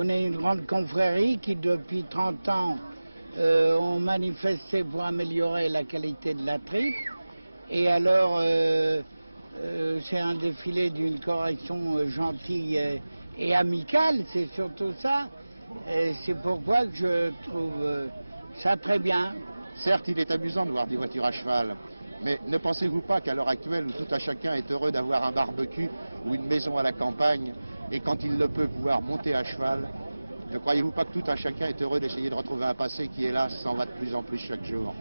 on est une grande confrérie qui, depuis 30 ans, ont manifesté pour améliorer la qualité de la tripe. Et alors, c'est un défilé d'une correction gentille et amicale, c'est surtout ça. Et c'est pourquoi que je trouve ça très bien. Certes, il est amusant de voir des voitures à cheval, mais ne pensez-vous pas qu'à l'heure actuelle, où tout un chacun est heureux d'avoir un barbecue ou une maison à la campagne, et quand il le peut pouvoir monter à cheval, ne croyez-vous pas que tout un chacun est heureux d'essayer de retrouver un passé qui, hélas, s'en va de plus en plus chaque jour?